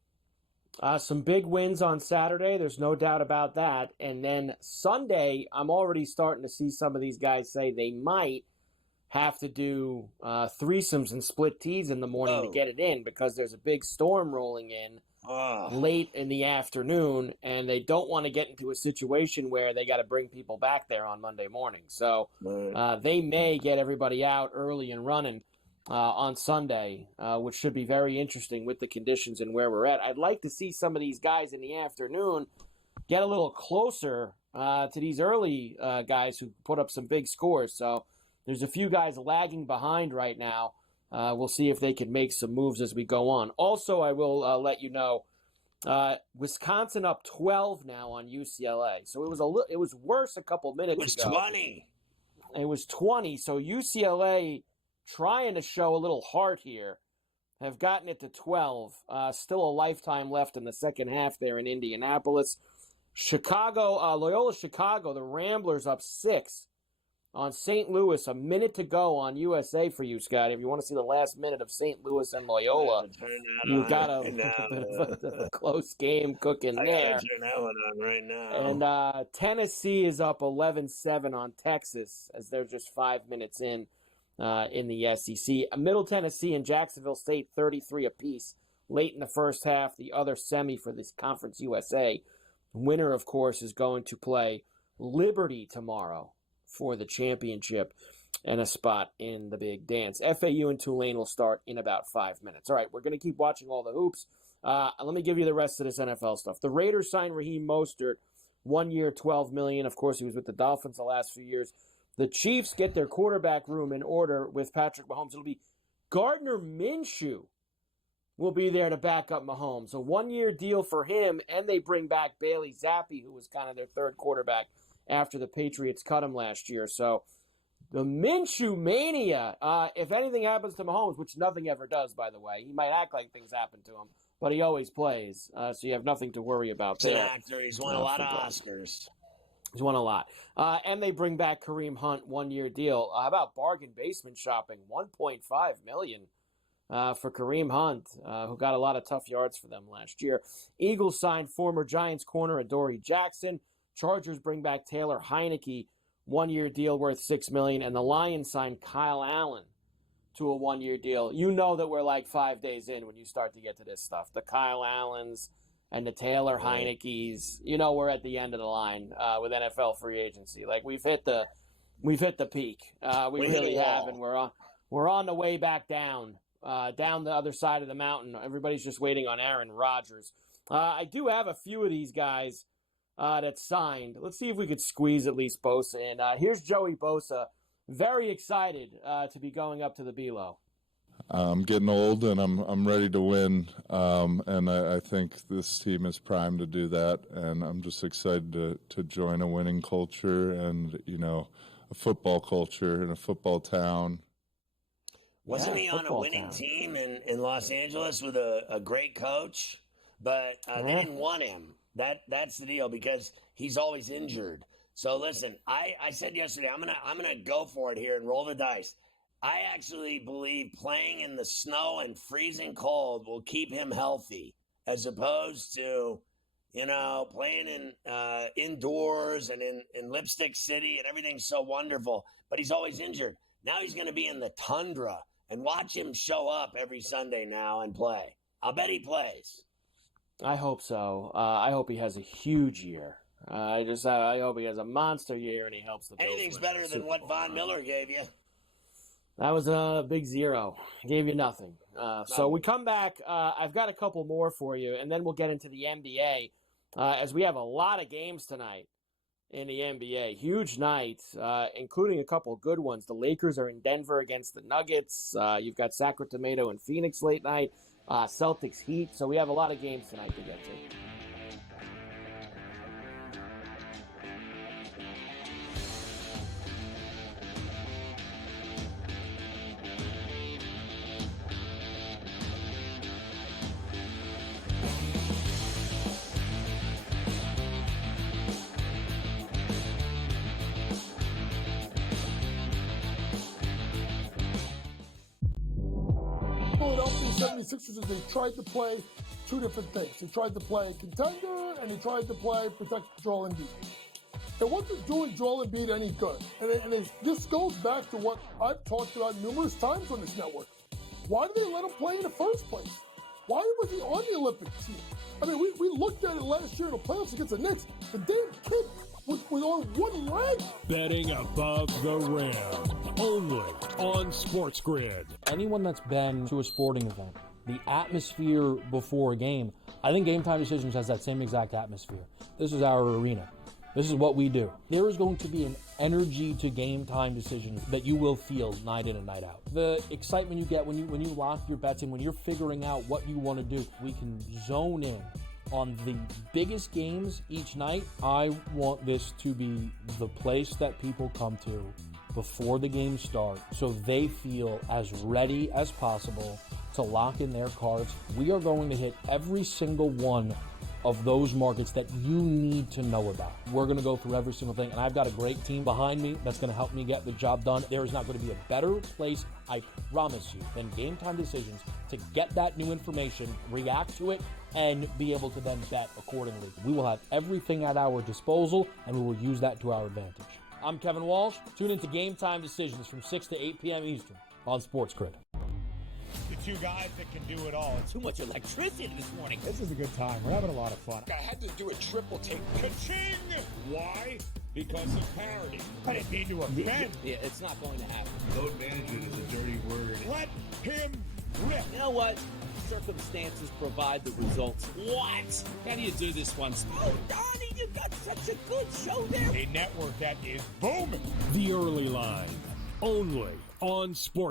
Some big wins on Saturday. There's no doubt about that. And then Sunday, I'm already starting to see some of these guys say they might have to do threesomes and split tees in the morning to get it in because there's a big storm rolling in late in the afternoon, and they don't want to get into a situation where they got to bring people back there on Monday morning. So they may get everybody out early and running on Sunday, which should be very interesting with the conditions and where we're at. I'd like to see some of these guys in the afternoon get a little closer to these early guys who put up some big scores. So there's a few guys lagging behind right now. We'll see if they can make some moves as we go on. Also, I will let you know, Wisconsin up 12 now on UCLA. So it was worse a couple minutes ago. It was 20. It was 20. So UCLA, trying to show a little heart here, have gotten it to 12. Still a lifetime left in the second half there in Indianapolis. Loyola Chicago, the Ramblers up 6 on St. Louis. A minute to go on USA for you, Scott. If you want to see the last minute of St. Louis and Loyola, you've got a close game cooking there. I got to turn that one on right now. And Tennessee is up 11-7 on Texas as they're just 5 minutes in the SEC. Middle Tennessee and Jacksonville State 33 apiece late in the first half. The other semi for this Conference USA. Winner, of course, is going to play Liberty tomorrow for the championship and a spot in the big dance. FAU and Tulane will start in about 5 minutes. All right, we're going to keep watching all the hoops. Let me give you the rest of this NFL stuff. The Raiders signed Raheem Mostert, 1 year, $12 million. Of course, he was with the Dolphins the last few years. The Chiefs get their quarterback room in order with Patrick Mahomes. It'll be Gardner Minshew will be there to back up Mahomes. A one-year deal for him, and they bring back Bailey Zappi, who was kind of their third quarterback after the Patriots cut him last year. So the Minshew mania, if anything happens to Mahomes, which nothing ever does, by the way, he might act like things happen to him, but he always plays, so you have nothing to worry about there. He's an actor. He's won a lot of Oscars. He's won a lot. And they bring back Kareem Hunt, one-year deal. How about bargain basement shopping? $1.5 million for Kareem Hunt, who got a lot of tough yards for them last year. Eagles signed former Giants corner Adoree Jackson. Chargers bring back Taylor Heineke, one-year deal worth $6 million. And the Lions signed Kyle Allen to a one-year deal. You know that we're like 5 days in when you start to get to this stuff. The Kyle Allens and the Taylor Heinekes. You know we're at the end of the line with NFL free agency. Like we've hit the peak. We really have, and we're on the way back down the other side of the mountain. Everybody's just waiting on Aaron Rodgers. I do have a few of these guys that signed. Let's see if we could squeeze at least Bosa in. Here's Joey Bosa. Very excited to be going up to the B-Lo. I'm getting old and I'm ready to win, and I think this team is primed to do that, and I'm just excited to join a winning culture and, a football culture in a football town. Wasn't he on a winning team in Los Angeles with a great coach? But they didn't want him. That's the deal, because he's always injured. So listen, I said yesterday I'm gonna go for it here and roll the dice. I actually believe playing in the snow and freezing cold will keep him healthy, as opposed to, playing in indoors and in Lipstick City and everything's so wonderful. But he's always injured. Now he's going to be in the tundra, and watch him show up every Sunday now and play. I'll bet he plays. I hope so. I hope he has a huge year. I hope he has a monster year and he helps the Bills. Anything's better than what Von Miller gave you. That was a big zero. Gave you nothing. So we come back. I've got a couple more for you, and then we'll get into the NBA, as we have a lot of games tonight in the NBA. Huge night, including a couple of good ones. The Lakers are in Denver against the Nuggets. You've got Sacramento and Phoenix late night. Celtics Heat. So we have a lot of games tonight to get to. Philadelphia 76ers, they tried to play two different things. They tried to play contender, and they tried to play protect Joel Embiid. It wasn't doing Joel Embiid any good. And this goes back to what I've talked about numerous times on this network. Why did they let him play in the first place? Why was he on the Olympic team? I mean, we looked at it last year in the playoffs against the Knicks. The damn kid was on one leg. Betting above the rim, only on SportsGrid. Anyone that's been to a sporting event, the atmosphere before a game, I think Game Time Decisions has that same exact atmosphere. This is our arena. This is what we do. There is going to be an energy to Game Time Decisions that you will feel night in and night out. The excitement you get when you lock your bets in, when you're figuring out what you want to do, we can zone in on the biggest games each night. I want this to be the place that people come to before the games start, so they feel as ready as possible to lock in their cards. We are going to hit every single one of those markets that you need to know about. We're going to go through every single thing, and I've got a great team behind me that's going to help me get the job done. There is not going to be a better place, I promise you, than Game Time Decisions to get that new information, react to it, and be able to then bet accordingly. We will have everything at our disposal, and we will use that to our advantage. I'm Kevin Walsh. Tune into Game Time Decisions from 6 to 8 p.m. Eastern on SportsGrid. The two guys that can do it all. Too much electricity this morning. This is a good time. We're having a lot of fun. I had to do a triple take. Ka-ching! Why? Because of parity. I didn't mean to offend. Yeah, it's not going to happen. Load management is a dirty word. Let him rip. You know what? Circumstances provide the results. What? How do you do this one? Oh, Donnie, you got such a good show there. A network that is booming. The Early Line, only on Sport.